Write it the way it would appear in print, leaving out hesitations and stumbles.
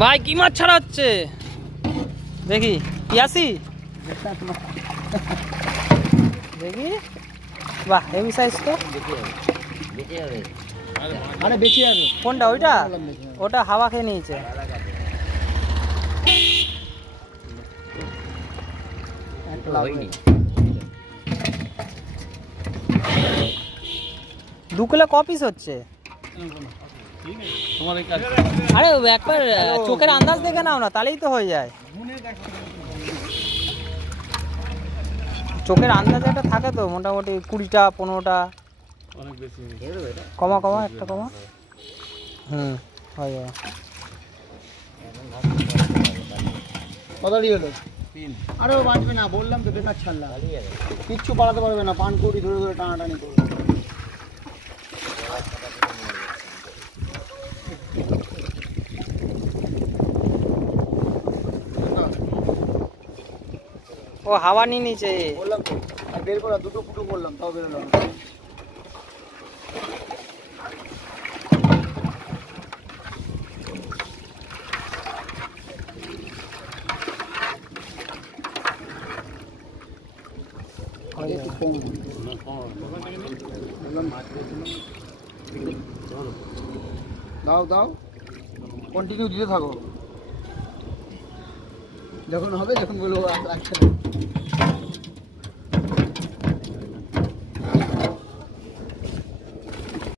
ভাই কি মাছ ছাড়া হচ্ছে দেখি, পিয়াসি দেখি, বাহ হেভি সাইজ তো। আরে বেঁচে যাবে। কোনটা ওইটা? ওটা হাওয়া খেয়ে নিয়েছে। দু কিলো ক পিস হচ্ছে? আরে একবার চোখের আন্দাজ দেখে নাও না, তাহলেই তো হয়ে যায়। চোখের আন্দাজ একটা থাকে তো, মোটামুটি 20টা 15টা। কমা কমা একটা কমা। হয়ে যাবে। কতটি হলো? 3। আরে বাঁচবে না, বললাম তো বেকার ছাড়লা, কিচ্ছু পালাতে পারবে না, পান কৌড়ি ধরে ধরে টানাটানি করবে। ও হাওয়া নিয়ে নিচে বললাম তো, আর বের করা দুটো ফুটো বললাম, তাও বেরোলো না। দাও দাও, কন্টিনিউ দিতে থাকো, যখন হবে যখন বলবো রাখছে।